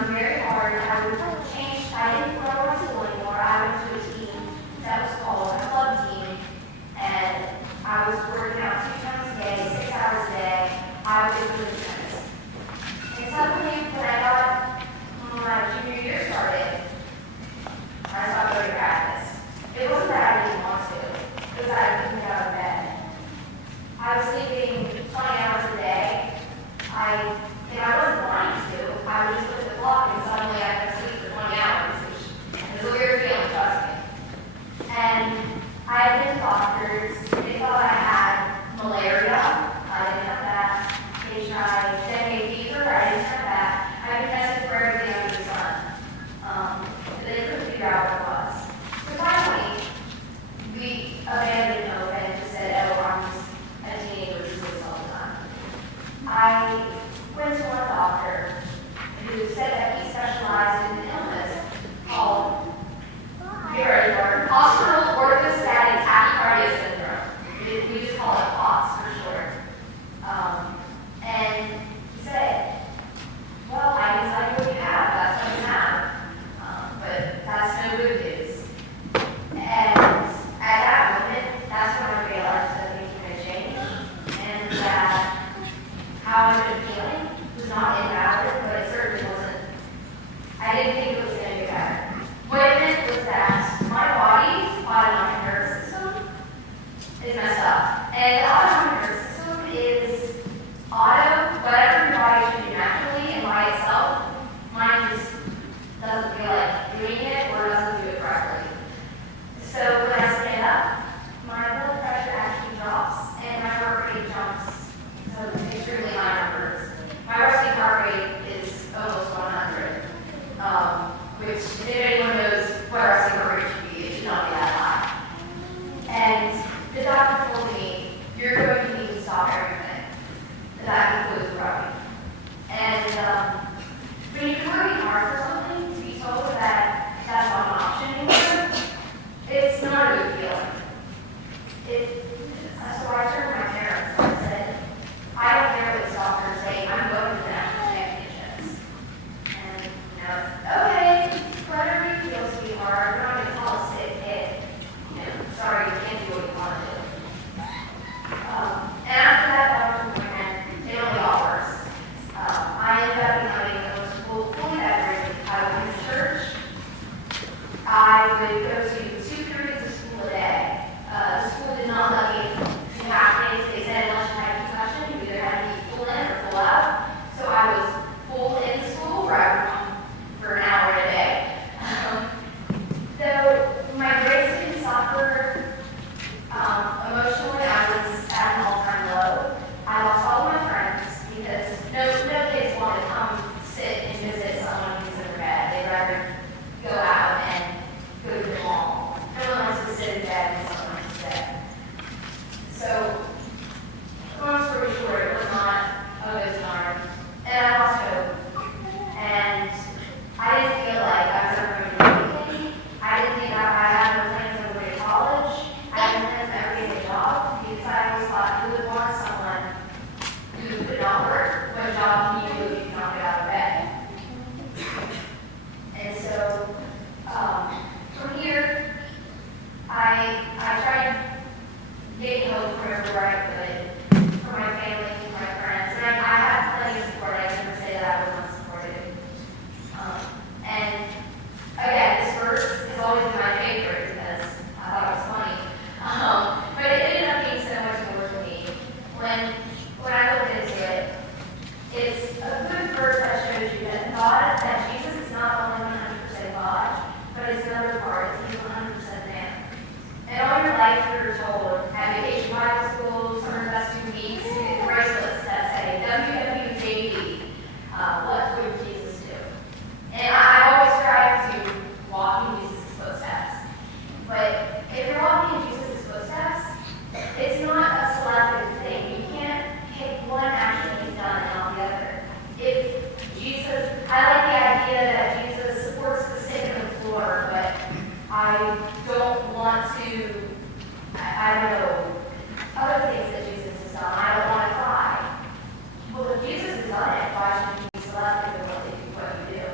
was very hard. I would change. I didn't go to school anymore. I went to a team that was called a club team, and I was working out 2 times a day, 6 hours a day. I was just doing tennis. And suddenly, when I got my junior year started, I stopped going to practice. It wasn't that I didn't want to. It was that I couldn't get out of bed. I was sleeping 20 hours a day. And I wasn't wanting to. I would just look at the clock and suddenly I had to sleep for 20 hours, which is a weird feeling, trust me. And I had been to doctors. They thought I had malaria. I didn't have that. They tried dengue fever. I didn't have that. I've been tested for everything under the sun. But they couldn't figure out what it was. So finally, we abandoned hope and just said, oh, I'm just a teenager who sleeps all the time. I went to one doctor who said that he specialized in an illness called, here it is, postural orthostatic tachycardia syndrome. We just call it POTS for short. And he said, well, I can tell you what you have, that's what you have. But that's no good news. And at that moment, that's when I realized that things were going to change, and that how I've been feeling was not invalid, but it certainly wasn't. I didn't think it was going to get better. What it meant was that my body's autonomic nervous system is messed up. And the autonomic nervous system is whatever your body should do naturally and by itself, mine just doesn't feel like doing it or doesn't do it correctly. So when I stand up, my blood pressure actually drops and my heart rate jumps to extremely high numbers. My resting heart rate is almost 100, which if anyone knows what resting heart rate should be, it should not be that high. And the doctor told me, you're going to need to stop everything. That includes running. And when you're working hard for something, to be told that that's not an option anymore, it's not a good feeling. So I turned to my parents and I said, I don't care what this doctor is saying, I'm going to the national championships. And okay, whatever you feel, sweetheart, we're not going to call a sick kid. Sorry, you can't do what you want to do. And after that doctor's appointment, it only got worse. I ended up becoming the most fully veteran. I would go to church. I would go to 2 periods of school a day. The school did not let me do half days. They said unless you had a concussion, you either had to be full in or full out. So I was full in school where I would come for an hour a day. Though my grades didn't suffer emotionally, I was at an all-time low. I lost all of my friends because no kids want to come sit and visit someone who's in their bed. They'd rather go out and go to the mall. No one wants to sit in bed when someone is dead. So, long story short, it was not a good time. And I lost hope. And I didn't feel like I was ever going to do anything. I didn't think I had no plans on going to college. I had no plans to ever get a job because I always thought who would want someone who could not work. What job can you do if you cannot get out of bed? And so, from here, I tried getting hope from everywhere I could, from my family, from my friends, and I had plenty of support. I can never say that I was not supported. And again, this verse has always been my favorite because I thought it was funny. But it ended up being so much more to me. When I looked into it, it's a good verse that shows you that Jesus is not only 100% God, but it's another part, he's 100% man. And all your life you're told, at Vacation Bible School, Summer Best 2 Weeks, you get bracelets that say WWJD, what would Jesus do? And I always strive to walk in Jesus' footsteps. But if you're walking in Jesus' footsteps, it's not a selective thing. You can't pick one action he's done and not the other. I like the idea that Jesus supports the sick on the floor, but I don't want to, I don't know, other things that Jesus has done. I don't want to cry. Well, if Jesus has done it, why should you be selective in what you do?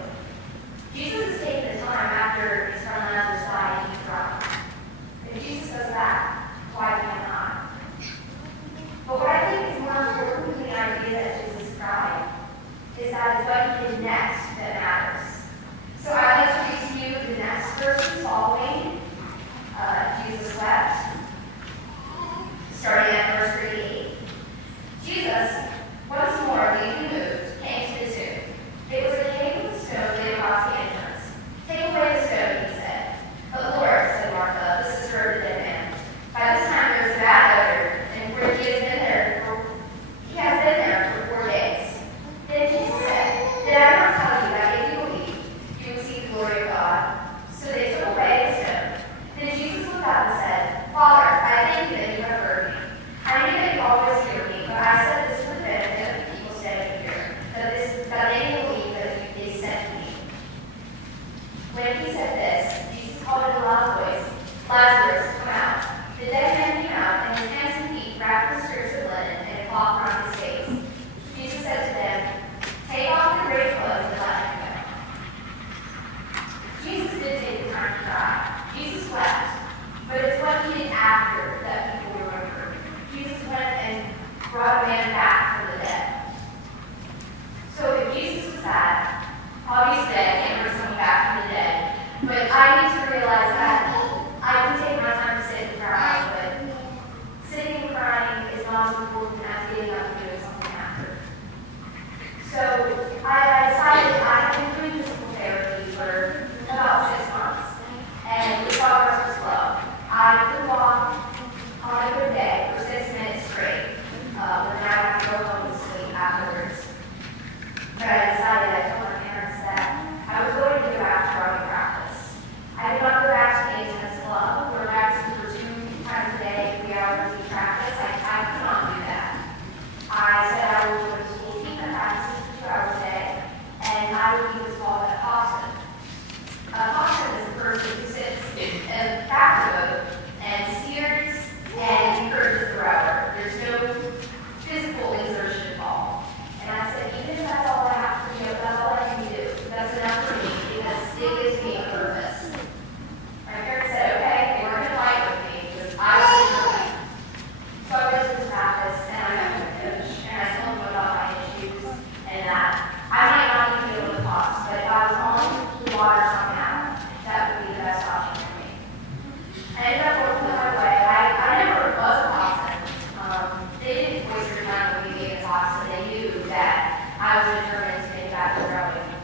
he was called a coxswain. A coxswain is a person who sits in a back boat and steers and encourages the rower. There's no physical exertion involved. And I said, even if that's all I have to do, that's all I can do, that's enough for me, because it gives me a purpose. My parents said, okay, they weren't going to fight with me, because I was determined. So I went to this practice, and I met with a coach, and I told him about my issues, and that I might not even be able to toss, but if I was on the water somehow, that would be the best option for me. I ended up working my way. I never was a toxin. They didn't waste their time when we gave a toxin. They knew that I was determined to get back to rowing.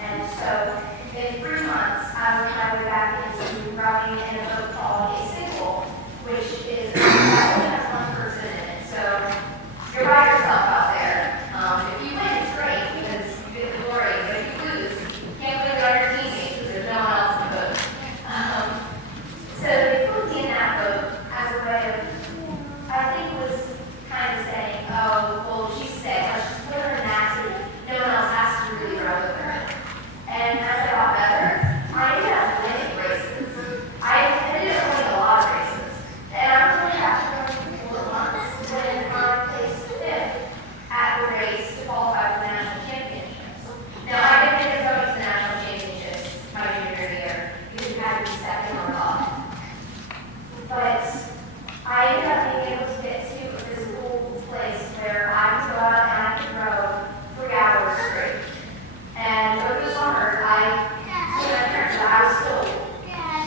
And so in 3 months, I worked my way back into rowing in a boat called a single, which is that only has one person in it. So you're by yourself out there. If you win, it's great because you get the glory. But if you lose, you can't blame it on your teammates because there's no one else in the boat. So they put me in that boat as a way of, I think, was kind of saying, oh, well, she's sick. Let's just put her in that so no one else has to really row with her. And as I got better, I ended up winning races. I ended up winning a lot of races. And I was only back to 4 months when I placed 5th at the race to qualify for the national championships. Now, I didn't end up going to the national championships my junior year because you had to be second or above. But I ended up being able to get to a physical place where I could go out and I could row 3 hours straight. And over the summer, I told my parents that I was still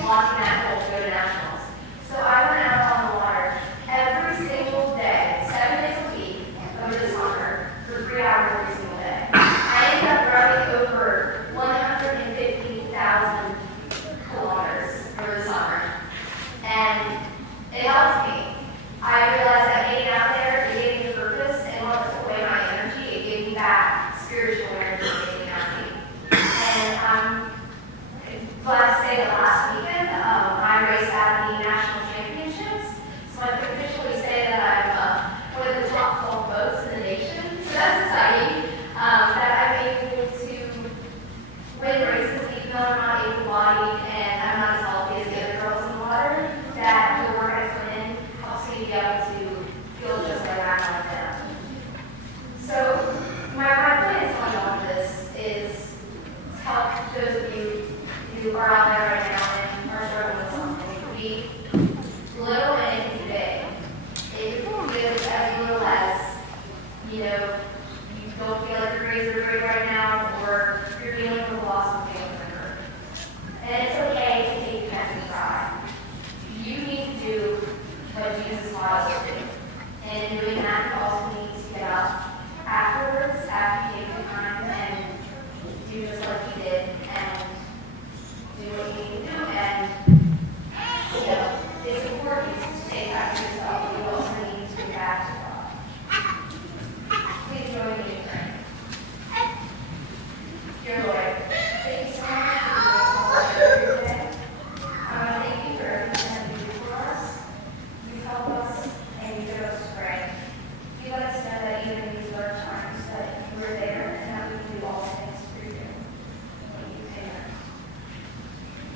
wanting that goal to go to nationals. So I went out on the water every single day, 7 days a week over the summer for 3 hours every single day. I ended up running over 150,000 kilometers over the summer. And it helped me. I realized that getting out there, it gave me purpose, and what took away my energy, it gave me back spiritual energy, getting out me. And I'm glad to say that last weekend, I raced at the national championships, so I can officially say that I'm one of the top 12 boats in the nation. So that's exciting, that I'm able to win races even though I'm not able-bodied and I'm not as healthy as the other girls in the water, that the work I put in helps me be able to feel just like I'm like them. So my plan is on all of this is to help those of you who are out there right now and are struggling with something. It could be little and it could be big. It could be as little as, you don't feel like your grades are great right now, or you're dealing with a loss of family member. And it's okay to take time to try. You need to do what Jesus taught us to do. And in doing that, you also need to get up afterwards, after you take the time, and do just like he did